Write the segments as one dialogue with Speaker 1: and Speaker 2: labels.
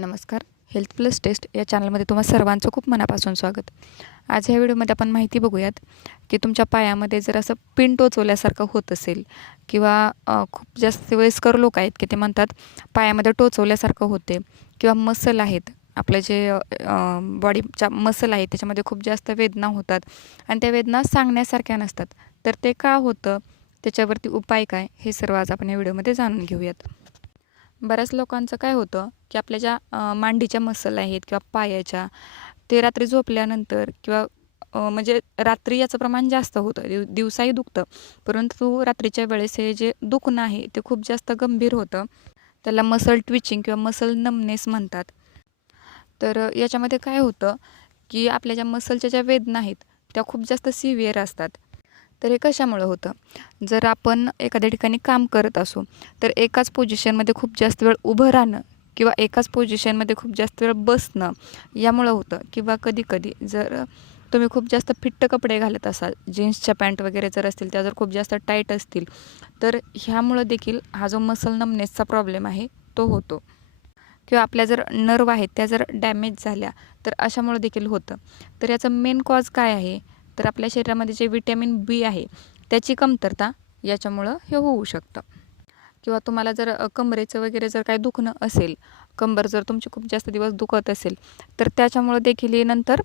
Speaker 1: नमस्कार. Health plus taste या चॅनलमध्ये तुम्हा सर्वांचं खूप मनापासून स्वागत. आज ह्या व्हिडिओमध्ये आपण माहिती बघूयात की तुमच्या पायामध्ये जर असं पिन टोचवल्यासारखं होत असेल किंवा खूप जास्त वयस्कर लोक आहेत की ते म्हणतात पायामध्ये टोचवल्यासारखं होते किंवा मसल आहेत आपलं जे बॉडीच्या मसल आहे त्याच्यामध्ये खूप जास्त वेदना होतात आणि त्या वेदना सांगण्यासारख्या नसतात. तर ते का होतं? त्याच्यावरती उपाय काय? हे सर्व आज आपण या व्हिडिओमध्ये जाणून घेऊयात. बऱ्याच लोकांचं काय होतं की आपल्या ज्या मांडीच्या मसल आहेत किंवा पायाच्या ते रात्री झोपल्यानंतर किंवा म्हणजे रात्री याचं प्रमाण जास्त होतं दिव दिवसाही दुखतं. परंतु रात्रीच्या वेळेस हे जे दुखणं आहे ते खूप जास्त गंभीर होतं. त्याला मसल ट्विचिंग किंवा मसल नमनेस म्हणतात. तर याच्यामध्ये काय होतं की आपल्या ज्या मसलच्या ज्या वेदना आहेत त्या खूप जास्त सिव्हिअर असतात. तर हे कशामुळं होतं? जर आपण एखाद्या ठिकाणी काम करत असू तर एकाच पोझिशनमध्ये खूप जास्त वेळ उभं राहणं किंवा एकाच पोझिशनमध्ये खूप जास्त वेळ बसणं यामुळं होतं. किंवा कधीकधी जर तुम्ही खूप जास्त फिट्ट कपडे घालत असाल जीन्सच्या पॅन्ट वगैरे जर असतील त्या जर खूप जास्त टाईट असतील तर ह्यामुळं देखील हा जो मसल नमनेसचा प्रॉब्लेम आहे तो होतो. किंवा आपल्या जर नर्व आहेत त्या जर डॅमेज झाल्या तर अशामुळं देखील होतं. तर याचं मेन कॉज काय आहे? तर आपल्या शरीरामध्ये जे विटॅमिन बी आहे त्याची कमतरता याच्यामुळं हे होऊ शकतं. किंवा तुम्हाला जर कमरेचं वगैरे जर काही दुखणं असेल कंबर जर तुमची खूप जास्त दिवस दुखत असेल तर त्याच्यामुळं देखील हे नंतर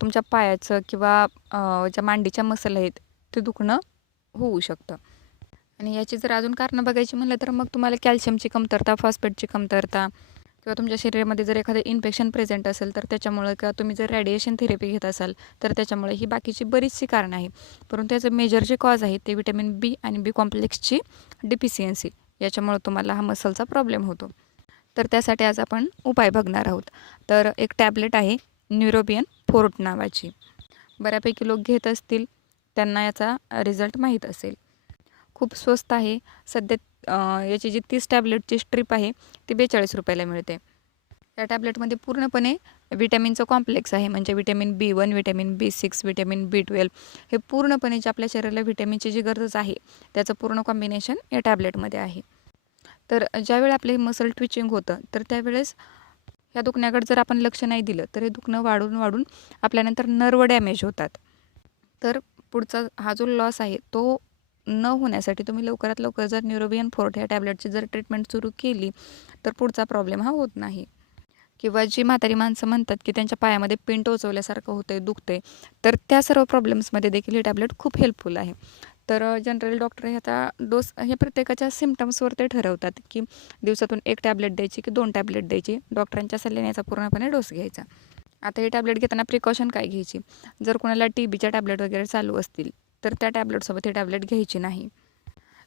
Speaker 1: तुमच्या पायाचं किंवा ज्या मांडीच्या मसल आहेत ते दुखणं होऊ शकतं. आणि याची जर अजून कारणं बघायची म्हणलं तर मग तुम्हाला कॅल्शियमची कमतरता फॉस्फेटची कमतरता किंवा तुमच्या शरीरामध्ये जर एखादं इन्फेक्शन प्रेझेंट असेल तर त्याच्यामुळं किंवा तुम्ही जर रॅडिएशन थेरपी घेत असाल तर त्याच्यामुळे ही बाकीची बरीचशी कारणं आहे परंतु त्याचं मेजर जे कॉज आहे ते विटॅमिन बी आणि बी कॉम्प्लेक्सची डिफिशियन्सी याच्यामुळं तुम्हाला हा मसलचा प्रॉब्लेम होतो. तर त्यासाठी आज आपण उपाय बघणार आहोत. तर एक टॅबलेट आहे न्युरोबियन फोर्ट नावाची. बऱ्यापैकी लोक घेत असतील त्यांना याचा रिझल्ट माहीत असेल. खूप स्वस्त आहे. सध्या याची जी तीस टॅबलेटची स्ट्रीप आहे ती बेचाळीस रुपयाला मिळते. या टॅबलेटमध्ये पूर्णपणे विटॅमिनचं कॉम्प्लेक्स आहे म्हणजे vitamin B one vitamin B six vitamin B twelve हे पूर्णपणे जे आपल्या शरीराला व्हिटॅमिनची जी गरज आहे त्याचं पूर्ण कॉम्बिनेशन या टॅबलेटमध्ये आहे. तर ज्यावेळी आपले मसल ट्विचिंग होतं तर त्यावेळेस ह्या दुखण्याकडे जर आपण लक्ष नाही दिलं तर हे दुखणं वाढून वाढून आपल्यानंतर नर्व डॅमेज होतात. तर पुढचा हा जो लॉस आहे तो न होण्यासाठी तुम्ही लवकरात लवकर जर न्युरोबियन फोर्ट ह्या टॅबलेटची जर ट्रीटमेंट सुरू केली तर पुढचा प्रॉब्लेम हा होत नाही. किंवा जी म्हातारी माणसं म्हणतात की त्यांच्या पायामध्ये पिन टोचवल्यासारखं दुखतं आहे तर त्या सर्व प्रॉब्लेम्समध्ये देखील हे टॅबलेट खूप हेल्पफुल आहे. तर जनरल डॉक्टर ह्याचा डोस हे प्रत्येकाच्या सिमटम्सवर ते ठरवतात की दिवसातून एक टॅबलेट द्यायची की दोन टॅबलेट द्यायची. डॉक्टरांच्या सल्ल्याने याचा पूर्णपणे डोस घ्यायचा. आता हे टॅबलेट घेताना प्रिकॉशन काय घ्यायची? जर कोणाला टी बीच्या टॅबलेट वगैरे चालू असतील तर त्या टॅबलेटसोबत हे टॅबलेट घ्यायची नाही.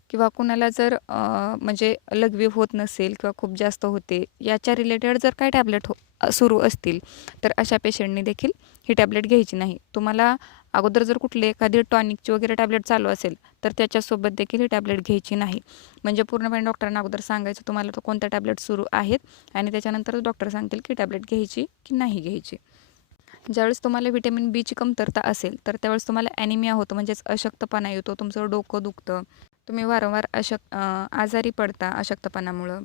Speaker 1: किंवा कुणाला जर म्हणजे लघवी होत नसेल किंवा खूप जास्त होते याच्या रिलेटेड जर काय टॅबलेट हो सुरू असतील तर अशा पेशंटनी देखील ही टॅबलेट घ्यायची नाही. तुम्हाला अगोदर जर कुठले एखादी टॉनिकची वगैरे टॅबलेट चालू असेल तर त्याच्यासोबत देखील ही टॅबलेट घ्यायची नाही. म्हणजे पूर्णपणे डॉक्टरांना अगोदर सांगायचं तुम्हाला तो कोणत्या टॅबलेट सुरू आहेत आणि त्याच्यानंतरच डॉक्टर सांगतील की टॅबलेट घ्यायची की नाही घ्यायची. ज्यावेळेस तुम्हाला व्हिटॅमिन बीची कमतरता असेल तर त्यावेळेस तुम्हाला ॲनिमिया होतो म्हणजेच अशक्तपणा येतो तुमचं डोकं दुखतं तुम्ही वारंवार अशक आजारी पडता अशक्तपणामुळं.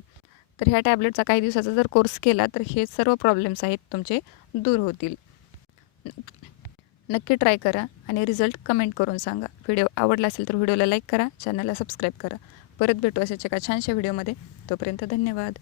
Speaker 1: तर ह्या टॅबलेटचा काही दिवसाचा जर कोर्स केला तर हे सर्व प्रॉब्लेम्स आहेत तुमचे दूर होतील. नक्की ट्राय करा आणि रिझल्ट कमेंट करून सांगा. व्हिडिओ आवडला असेल तर व्हिडिओला लाईक करा चॅनलला सबस्क्राईब करा. परत भेटू अशाच एका छानशा व्हिडिओमध्ये तोपर्यंत धन्यवाद.